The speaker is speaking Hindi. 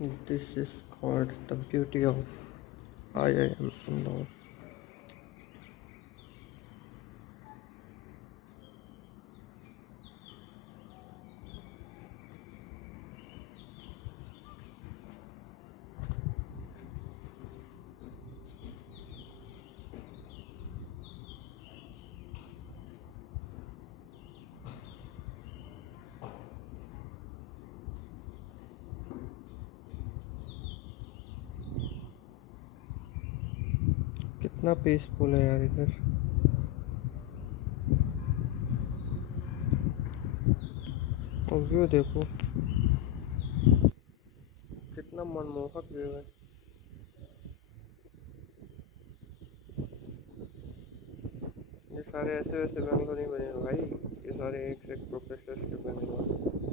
This is called the beauty of IIM Indore. कितना पीसफुल है यार इधर। और व्यू देखो, कितना मनमोहक व्यू है। ये सारे ऐसे वैसे बंगलो नहीं बने हैं भाई, ये सारे एक से एक प्रोफेसर्स के बंगलो हैं।